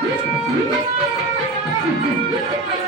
Thank